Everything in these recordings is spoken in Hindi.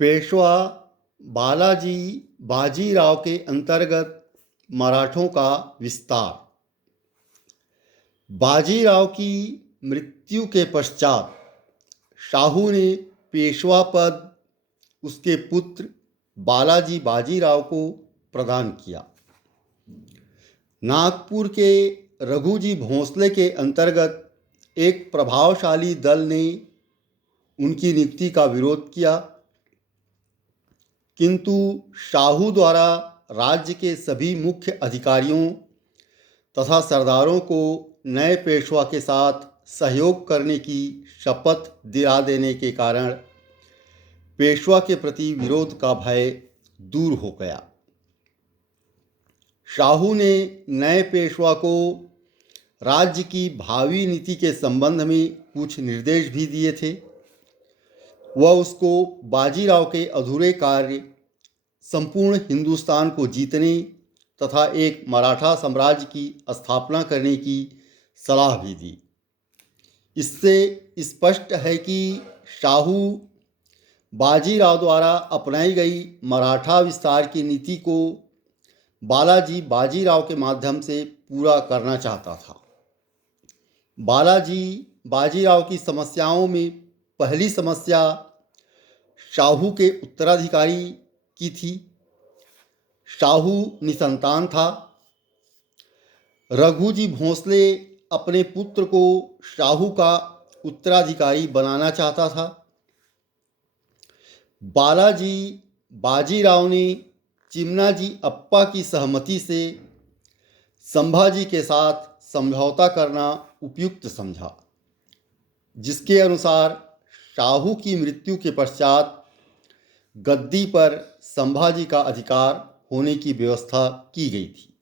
पेशवा बालाजी बाजीराव के अंतर्गत मराठों का विस्तार। बाजीराव की मृत्यु के पश्चात शाहू ने पेशवा पद उसके पुत्र बालाजी बाजीराव को प्रदान किया। नागपुर के रघुजी भोंसले के अंतर्गत एक प्रभावशाली दल ने उनकी नियुक्ति का विरोध किया, किंतु शाहू द्वारा राज्य के सभी मुख्य अधिकारियों तथा सरदारों को नए पेशवा के साथ सहयोग करने की शपथ दिला देने के कारण पेशवा के प्रति विरोध का भय दूर हो गया। शाहू ने नए पेशवा को राज्य की भावी नीति के संबंध में कुछ निर्देश भी दिए थे। वह उसको बाजीराव के अधूरे कार्य, संपूर्ण हिंदुस्तान को जीतने तथा एक मराठा साम्राज्य की स्थापना करने की सलाह भी दी। इससे स्पष्ट है कि शाहू बाजीराव द्वारा अपनाई गई मराठा विस्तार की नीति को बालाजी बाजीराव के माध्यम से पूरा करना चाहता था। बालाजी बाजीराव की समस्याओं में पहली समस्या शाहू के उत्तराधिकारी की थी। शाहू निसंतान था। रघुजी भोंसले अपने पुत्र को शाहू का उत्तराधिकारी बनाना चाहता था। बालाजी बाजीराव ने चिमनाजी अप्पा की सहमति से संभाजी के साथ समझौता करना उपयुक्त समझा, जिसके अनुसार शाहू की मृत्यु के पश्चात गद्दी पर संभाजी का अधिकार होने की व्यवस्था की गई थी।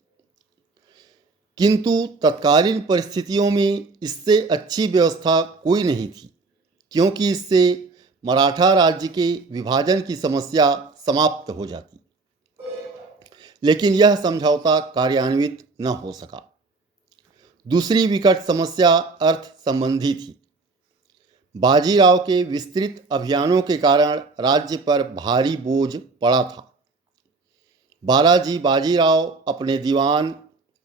किंतु तत्कालीन परिस्थितियों में इससे अच्छी व्यवस्था कोई नहीं थी, क्योंकि इससे मराठा राज्य के विभाजन की समस्या समाप्त हो जाती। लेकिन यह समझौता कार्यान्वित न हो सका। दूसरी विकट समस्या अर्थ संबंधी थी। बाजीराव के विस्तृत अभियानों के कारण राज्य पर भारी बोझ पड़ा था। बालाजी बाजीराव अपने दीवान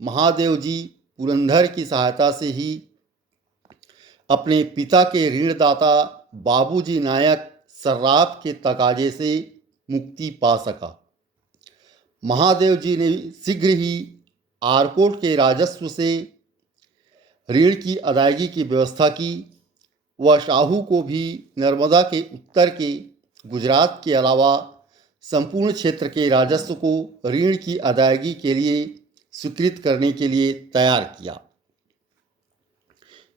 महादेवजी पुरंदर की सहायता से ही अपने पिता के ऋणदाता बाबूजी नायक सर्राफ के तकाजे से मुक्ति पा सका। महादेव जी ने शीघ्र ही आरकोट के राजस्व से ऋण की अदायगी की व्यवस्था की। वह शाहू को भी नर्मदा के उत्तर के गुजरात के अलावा संपूर्ण क्षेत्र के राजस्व को ऋण की अदायगी के लिए स्वीकृत करने के लिए तैयार किया।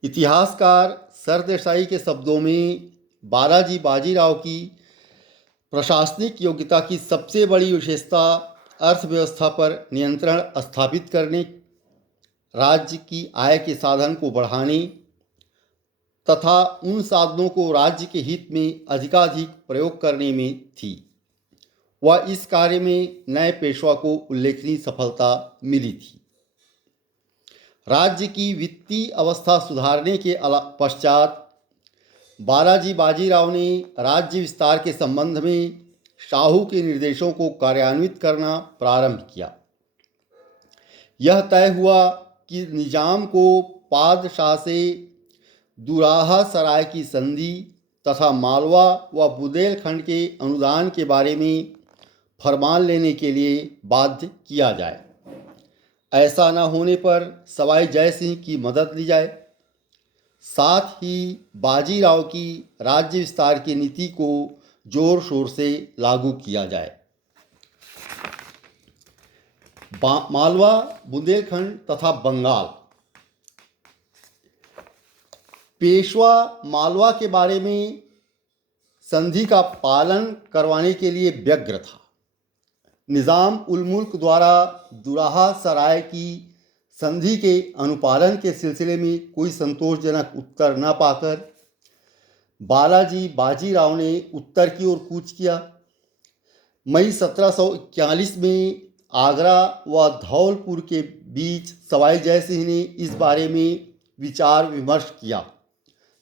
इतिहासकार सरदेसाई के शब्दों में बालाजी बाजीराव की प्रशासनिक योग्यता की सबसे बड़ी विशेषता अर्थव्यवस्था पर नियंत्रण स्थापित करने, राज्य की आय के साधन को बढ़ाने तथा उन साधनों को राज्य के हित में अधिकाधिक प्रयोग करने में थी। वह इस कार्य में नए पेशवा को उल्लेखनीय सफलता मिली थी। राज्य की वित्तीय अवस्था सुधारने के पश्चात बालाजी बाजीराव ने राज्य विस्तार के संबंध में शाहू के निर्देशों को कार्यान्वित करना प्रारंभ किया। यह तय हुआ कि निजाम को पादशाह से दुराहा सराय की संधि तथा मालवा व बुंदेलखंड के अनुदान के बारे में फरमान लेने के लिए बाध्य किया जाए। ऐसा न होने पर सवाई जय सिंह की मदद ली जाए। साथ ही बाजीराव की राज्य विस्तार की नीति को जोर शोर से लागू किया जाए। मालवा, बुंदेलखंड तथा बंगाल। पेशवा मालवा के बारे में संधि का पालन करवाने के लिए व्यग्र था। निज़ाम उल मुल्क द्वारा दुराहा सराय की संधि के अनुपालन के सिलसिले में कोई संतोषजनक उत्तर न पाकर बालाजी बाजीराव ने उत्तर की ओर कूच किया। मई 1741 में आगरा व धौलपुर के बीच सवाई जय सिंह ने इस बारे में विचार विमर्श किया।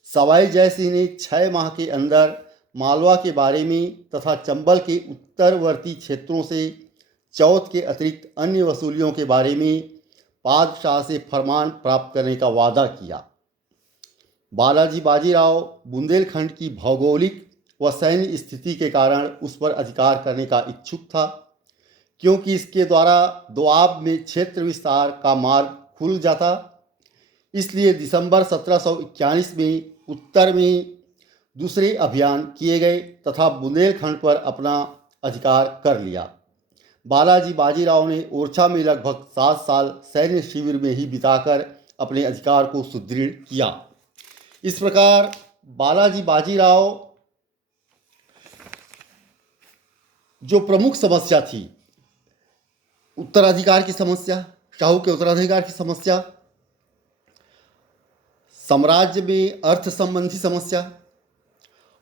सवाई जय सिंह ने 6 माह के अंदर मालवा के बारे में तथा चंबल के उत्तरवर्ती क्षेत्रों से चौथ के अतिरिक्त अन्य वसूलियों के बारे में बादशाह से फरमान प्राप्त करने का वादा किया। बालाजी बाजीराव बुंदेलखंड की भौगोलिक व सैन्य स्थिति के कारण उस पर अधिकार करने का इच्छुक था, क्योंकि इसके द्वारा दोआब में क्षेत्र विस्तार का मार्ग खुल जाता। इसलिए दिसंबर 1741 में उत्तर में दूसरे अभियान किए गए तथा बुंदेलखंड पर अपना अधिकार कर लिया। बालाजी बाजीराव ने ओरछा में लगभग 7 साल सैन्य शिविर में ही बिताकर अपने अधिकार को सुदृढ़ किया। इस प्रकार बालाजी बाजीराव जो प्रमुख समस्या थी, उत्तराधिकार की समस्या, शाहू के उत्तराधिकार की समस्या, साम्राज्य में अर्थ संबंधी समस्या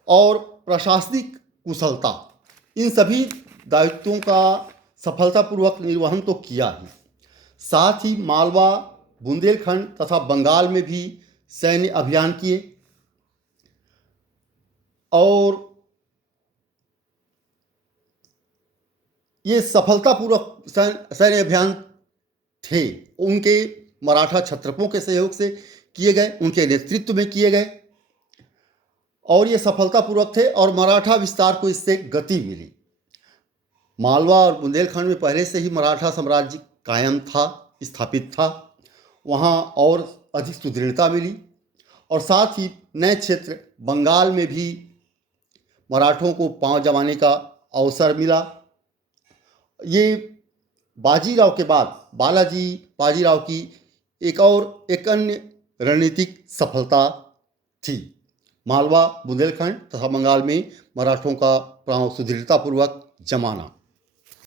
और प्रशासनिक कुशलता, इन सभी दायित्वों का सफलतापूर्वक निर्वहन तो किया ही, साथ ही मालवा, बुंदेलखंड तथा बंगाल में भी सैन्य अभियान किए और ये सफलतापूर्वक सैन्य अभियान थे। उनके मराठा क्षत्रपों के सहयोग से किए गए, उनके नेतृत्व में किए गए और ये सफलतापूर्वक थे और मराठा विस्तार को इससे गति मिली। मालवा और बुंदेलखंड में पहले से ही मराठा साम्राज्य कायम था, स्थापित था, वहाँ और अधिक सुदृढ़ता मिली और साथ ही नए क्षेत्र बंगाल में भी मराठों को पांव जमाने का अवसर मिला। ये बाजीराव के बाद बालाजी बाजीराव की एक अन्य रणनीतिक सफलता थी। मालवा, बुंदेलखंड तथा बंगाल में मराठों का पांव सुदृढ़तापूर्वक जमाना।